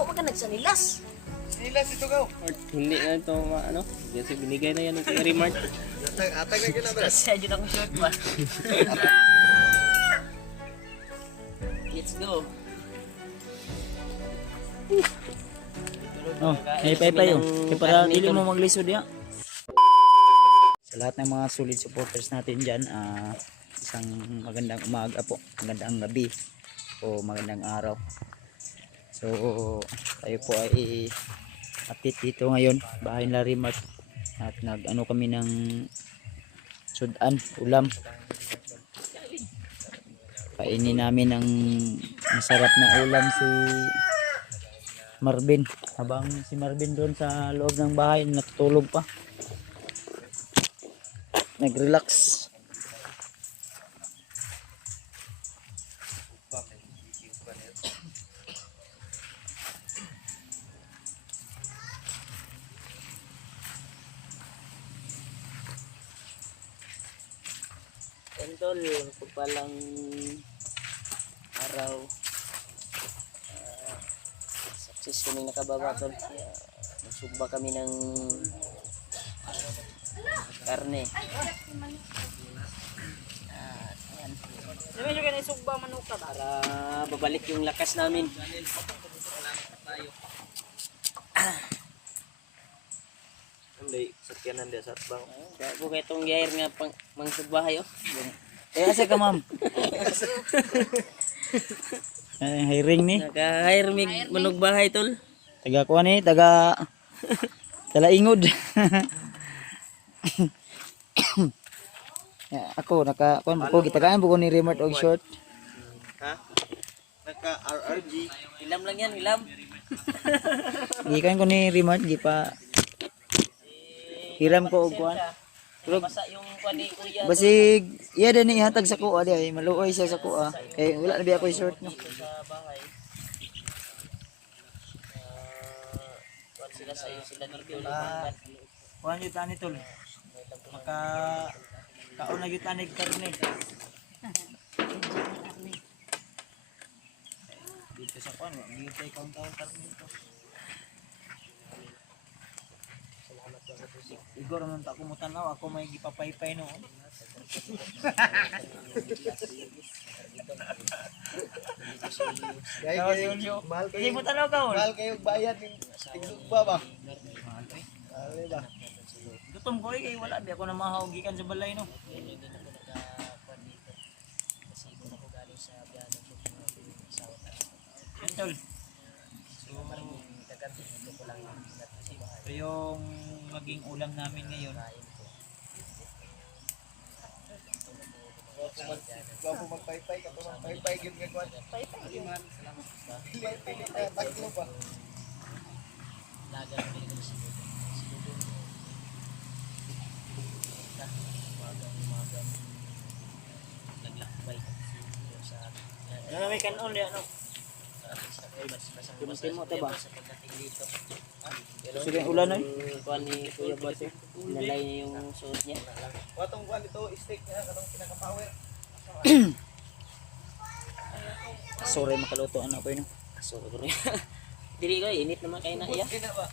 Iwo ka nagsanilas. Sinilas ito ka. Hindi na ito ano. Kasi binigay na yan ng Kuya Rimart. Atag na gina ba? Kasi dyan akong short ba? Let's go. Oh, ay pay oh. Kaya para dili mo maglisod ya. Sa lahat ng mga solid supporters natin diyan, isang magandang umaga po, magandang gabi o magandang araw. So, tayo po ay update dito ngayon, bahay na Rimart. At nag-ano kami ng sudan, ulam. Kainin namin ng masarap na ulam si Marvin. Habang si Marvin doon sa loob ng bahay, natutulog pa. Nag-relax. Tol, pagpalang araw. Successfully nakababa tol. Nagsugba kami ng karne. Ayan. Medyo ka na isugba manuka ba? Para babalik yung lakas namin. Hindi, sakyanan dia sa atbang. Bago kayo itong gayer nga pang mangsugbahay oh. Kaya sa ka ma'am. Hiring ni. Naka-hire mig manugbahay tol. Taga kuha ni, taga Talaingod. Ako naka kuan ko gitagaan buko ni Rimart og short. Ha? Naka RRG. Hilam lang yan, hilam. Gikan ko ni Rimart gi pa hiram ko og kuan. Pero Basa yung kuwan ni Kuya. basig iya din ni ihatag sa kuha di ay maluoy siya sa kuha. Kay wala na biya ko short no. Sa bahay. Kuwan sila sa iyo sila dito. Kuan jud tani tol. Maka kaon na jud tani karne. Dito sa kuan, dito tay kauntaw karne to. Igor man ta ko mo tanaw ako may gipapaypay no. Mahal Hindi kayo. mo tanaw ka. Mahal kayo bayad ng tigsugba ba? Mahal ba? Gutom ko kay wala di ako na mahaw gikan sa balay no. Tol. So yung maging ulam namin ngayon. Gwapo magpaypay ka pa magpaypay gyud nga kwan. Paypay man. Salamat. Pili ka taklo ba? Ano may kanon di ano? Timo ta ba? Sige ulan oy. Kuwan ni Kuya Bato. Nalay niya yung suot niya. Watong kwan ito steak niya katong pinaka-power. Sorry makaluto ano ko no. So, dili ko init naman kay na iya. Kina ba?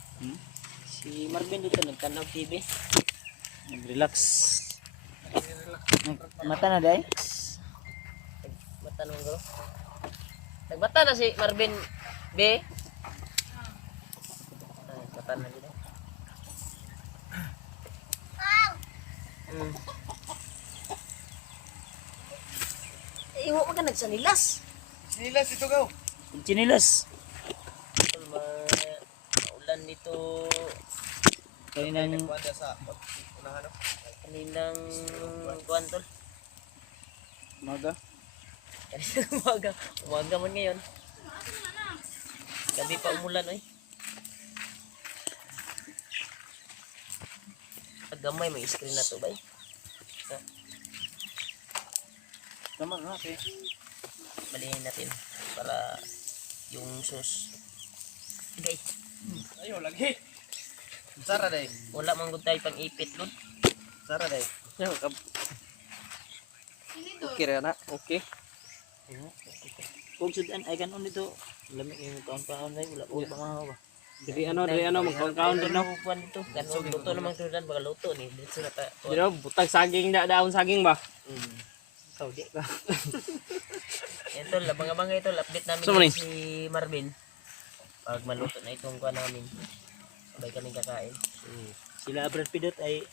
Si Marvin dito nagtanaw TV. Nag-relax. Mata na day. Bata naman bro. Nagbata na si Marvin B. Bata na dito. Iwo ka nagsanilas. Sinilas ito ka. Chinilas. Ulan dito Kaninang Kwan dia sa unahan no. kaninang kuwan tol. maga. Kaninang umaga. Umaga man ngayon. Gabi pa umulan oy. Gamay may screen na to bay. Tama na kay. Balihin natin para yung sauce. Guys, Ayo lagi. Sara day. wala man gud tayo pang ipit lud. Sara day. Yo, Okay ra na. okay. Kung sudan ay kanon dito. Lamig yung kaon-kaon na wala ko pangahaw ba. Diri ano, magkaon din no. Kuan dito, kanon luto naman sudan baga luto ni. Dito na ta. Diri butang saging daon saging ba. Saudi ka. Ito labang-abang ito, update namin Saan mo ni? si Marvin. Pag maluto na itong kuan namin. Sabay kami kakain. Sila Brad Pidot ay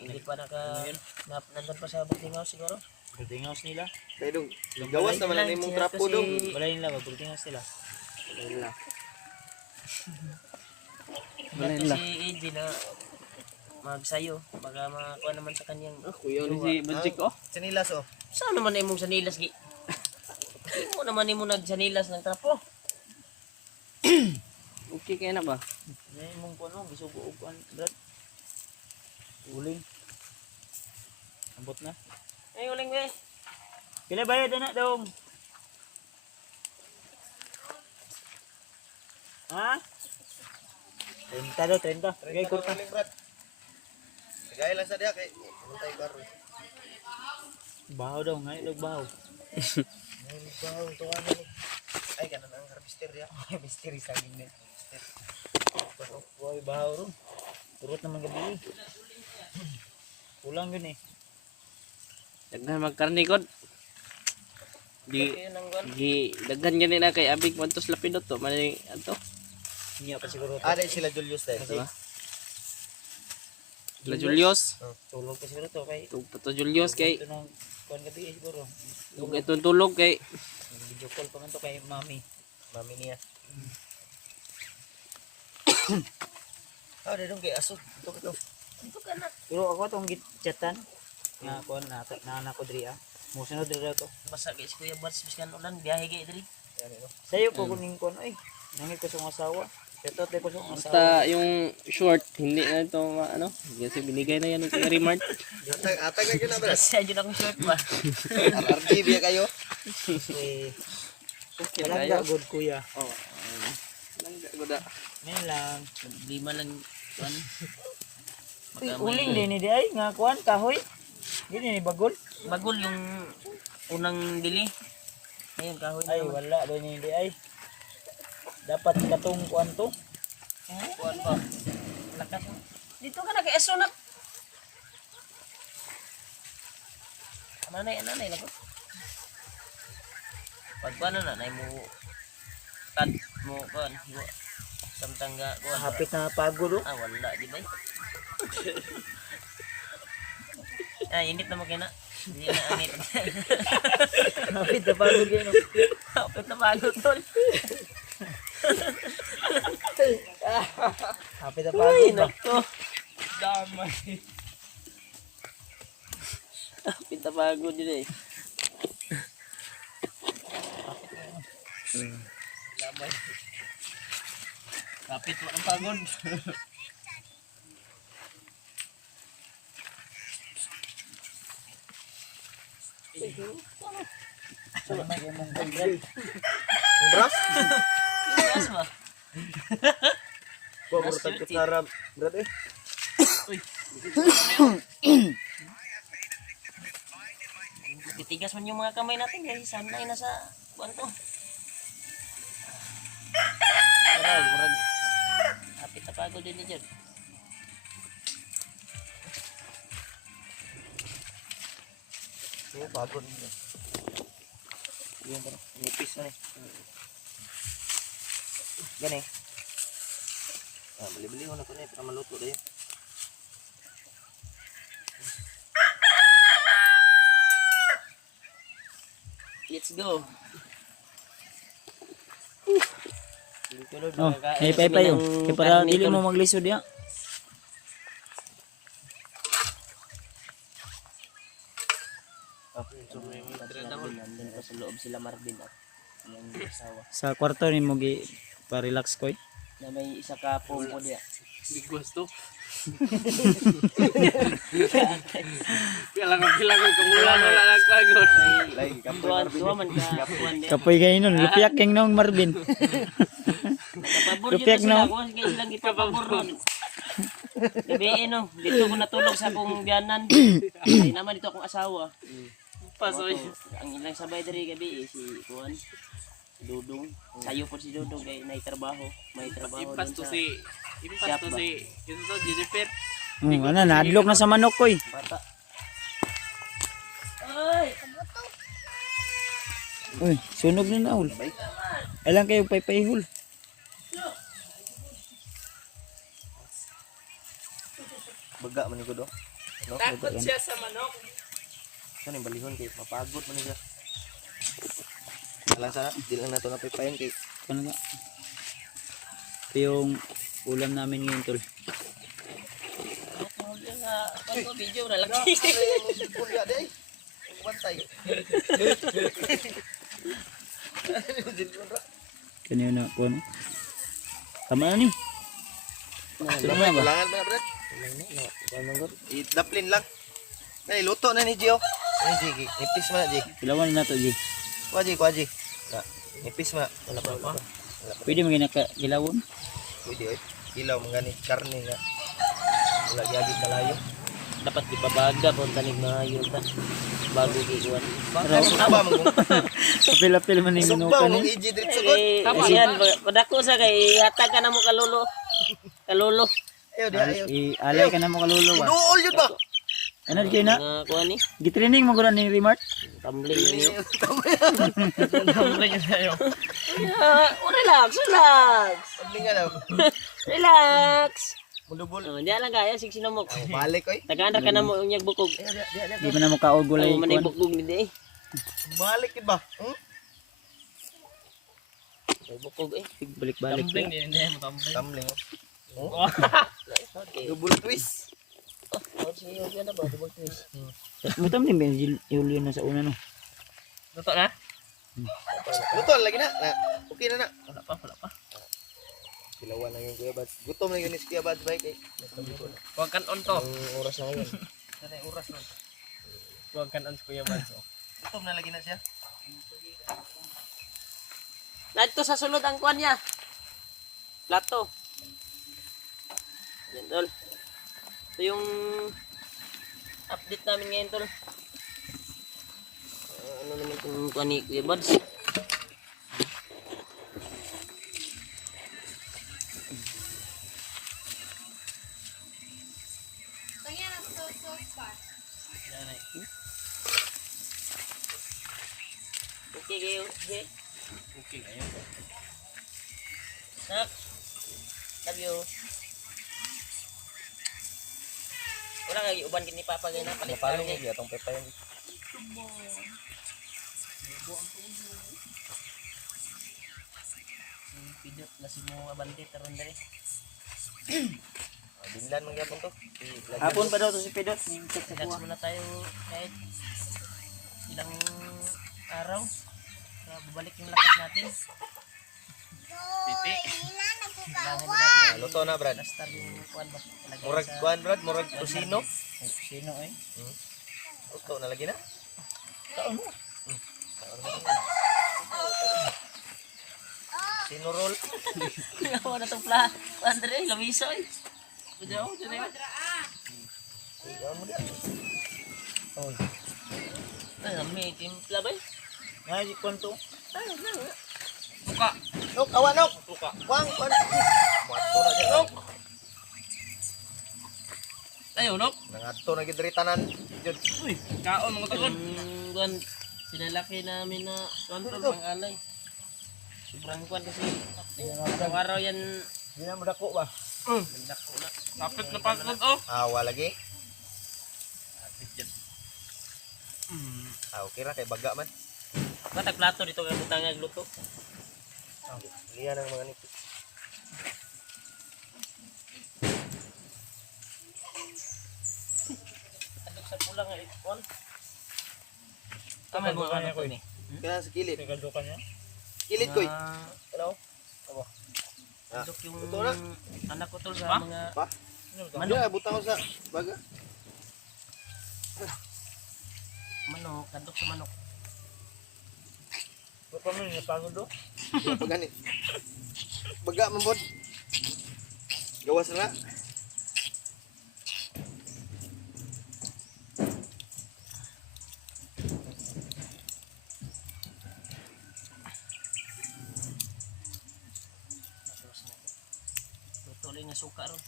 Hindi pa nandun pa sa boarding house siguro. building house nila. Kaya dong, gawas naman ang imong trapo dong. Wala nila ba building house nila. Ito si AJ na magsayo. Baka makakuha naman sa kanyang. Kuya ni si Budjik oh. Sinilas oh. Saan naman na imong sanilas? Hindi mo naman imo nagsanilas ng trapo. Okay kaya na ba? May mong kuno gisugo og kuan Brad. Uling. Ambot na. Ay, uling we. Pila bayad na dong? Ha? 30 daw, 30. Okay, kurta. Brad. Tagay lang sa diha kay untay karo. Bahaw daw, ngayon daw bahaw. Ay, bahaw to ano ni. Ay kanan ang harvester ya. Mystery saging din. Boy, bahaw ron. Turot naman gabi. Kulang yun eh. Daghan magkarnikod. Di daghan gani na kay Abig Montos Lapidot to mani ato. Niya pa siguro. Ada sila Julius dahil. Diba? La Julius, Tulog pa siguro to kay. to Julius kay Ito nang kuan gabi siguro. ug itong tulog kay Video call pa man to kay mami. Mami niya. Ah, dong kay aso. Ito. Pero ako tong chatan na kuan na ko diri ah. Musunod diri daw to. Basta guys, Kuya Bats, biskan ulan, biyahe kayo diri. Sayo ko kuning kuan ay. Nangit ko sa asawa. Ito te ko sa asawa. basta yung short hindi na ito ano, kasi binigay na yan ni Kuya Rimart. Atag na gyud na Brad. Kasi dyan akong short ba. RRD biya kayo. Eh, Okay Palangga good kuya. Oh. Langga goda. Ngayon lang. 5 lang, kuan. Uy, uling din ni di ay nga kuan kahoy. Dili ni bagol. Bagol yung unang dili. Ngayon, kahoy na Ay naman. wala do ni di ay. Dapat katong kuan to. Kuan pa. Lakas mo. Dito ka na kay Eso na. Ananay lang ko. Pagkuan na nanay mo cut mo kuan. Samtang ga kuan. Hapit na pagod oh. Ah, wala di ba? Ah, init na mo kina. Hindi na angit. Hapit na pagod yun. Oh. Kapit na bago tol. Hapit na pagod ba? Damay. Pinta bago din eh. Damay. Kapit mo ang pagod. Bras? Yes ba? Ko mo tag kitara Brad eh. Titigas man yung mga kamay natin guys. Sanay na sa kuan to. Murag. Kapit na pagod din ni dyan. So pagod. Yun ba? Nipis na eh. Gani. Ah, bili-bili ko na ko ni para maluto dayo. Let's go. Oh, hey pay pay oh. Kay para dili mo maglisod ya. Nandun pa sa loob sila Marvin at yung asawa. Sa kwarto ni mo gi pa-relax ko. Na may isa ka pumpo diya. Big gusto. Kailangan kumulan wala nagpagod. Lain Tuwa man ka. Tuwan diya. Kapoy kay nun, lupiak keng nong Marvin. Nakapabor yun Lupiak sila. no? Kung sige silang ipapabor ron. Gabi no. Dito ko natulog sa akong biyanan. Ay naman dito akong asawa. Pasoy. Ang ilang sabay diri gabi si Kuan. Dudong. Sayo po si Dudong kay may trabaho Impas dun to sa si Impas to si ito to Jennifer. Ano, nadlok na sa manok ko eh. bata. Ay, Uy, sunog na naul. Ilang kayo paypayhul. Baga man igod oh. No? Takot siya sa manok. Kani balihon kay mapagod man siya. Alang sana, di lang nato napaypayan kay Ano nga? Ito yung ulam namin ngayon tol. ako video na laki. Kuya day. Bantay. Kanina na po ano? Tama na ni. Tama na ba? Kulangan man brad. I-daplin lang. Nay luto na ni Gio. Ay G, ipis man na G. Pilawan na to G. Kuaji. Na, ipis man. Wala pa. Pwede mo ginakagilawon? Pwede oy. Ilaw mga ni karne nga. Wala gyagi kalayo. Dapat ipabaga po tanig mga yuta bago gikuan. Sugba man kung Apil-apil man yung sugba minukan kung eh. iji diretso god. Eh, yan, padako sa kay hatag ka na mo kalulo. Kalulo. Ayo di ayo. Alay ka na mo kalulo ba? Duol yun ba? Ano kayo na? Nga kuan ni, Gitraining mo guna ni Remart? tumbling yun. Tumbling sa'yo. Relax. Paglinga daw. Relax. Mulubol. Oh, diyan lang kaya sig sinamok. Balik oy. Tagaanda ka na mo unyag bukog. Di ba na mo kaog gulay Oh, manay kuan? bukog ni di. Balik yun ba? May bukog eh. Balik-balik. Tumbling hindi mo tumbling. Tumbling oh. Okay. Double twist. Oh, siyo na ba double twist. Mutam din ba yung Julio na sa una no? Luto na? Luto lagi na. Okay na. Wala pa. Silawan na yung Kuya Bads. Gutom na yun ni Kuya Bads ba kay. Huwag kan on to. Ang oras na ngayon. Sana yung oras nun. Huwag kan on sa Kuya Mads. Gutom na lagi na siya. Nadto sa sulod ang kuan niya. Plato. Yan tol. Ito yung update namin ngayon tol. Ano naman itong kuan ni Kuya Buds? Okay kayo, okay? Okay kayo. Nak. Love you. Wala kang iuban gini papa gina palit Napalo palit. niya atong pepayan. Pidot na si mo abante taron dere. Dinlan man gyapon to. Hapon pa daw to si Pedot. Relax muna tayo kahit ilang araw para babalik yung lakas natin. Titi. Kailangan din natin Luto na brad. star yung kuan ba? Talagay Murag sa- kuan brad, murag tusino. Sino eh? Luto na lagi na. Sino roll? Ako na itong pla. Andre, lamiso eh. Udaw, dyan yun. Ikaw mo diyan. Ay, may timpla ba eh? Ngay kuan to. Buka. Nok, awan nok. Buka. Wang kuan. Wato na siya. Nok. Ayaw, no? Nangadto na gid diri tanan. Jud. Uy, kaon mga tagod. Yung kuan, sinalaki namin na kontrol pang alay. Sobrang kuan kasi. Araw-araw yan. Di na madako ba? Nagdako na. Kapit na pagod, oh. Awa lagi. Kapit yan. Okay ra kay baga man. Batag plato dito kay butang nagluto. Liya ng mga nipis. Adok sa pulang nga ikon. Tama mo kaya ko ini. Kaya sa kilid. Kadukan niya. Kilid koy. Ano? Adok yung Ito na. anak ko tol sa Pa? mga Pa? Manok. Manok. Butang ko sa baga. manok. Adok sa manok. Buka mo niya pagod, oh. Pagani. Baga man bod. Gawas na. nasuka ron.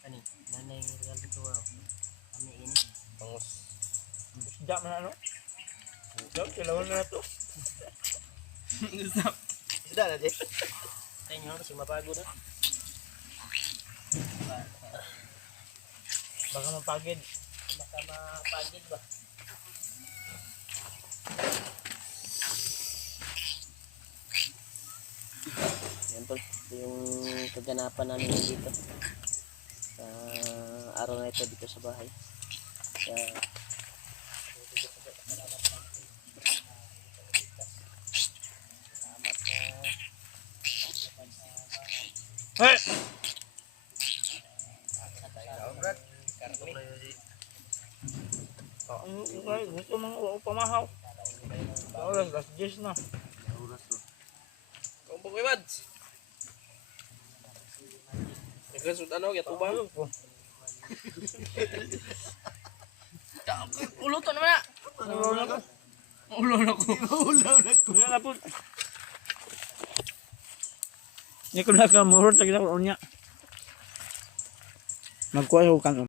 Kani, nanay real dito wow. Kami ini. Bangus. Isda man ano? Isda, kailangan na to. Isda na, Jay. Tayo nyo kasi mapagod na. Baka mapagid. Baka mapagid ba? Yan tol, ito yung kaganapan namin dito sa araw na ito dito sa bahay. Kaya Hey! Gusto mga pamahaw. Oras, last 10 na. kung pag-iwad nagkasud ano, yatubang uluto naman na Ulo na ko. ulo na ko Ulo na po. Hindi ko na kamurot sa gina ko niya. Magkuha ko kang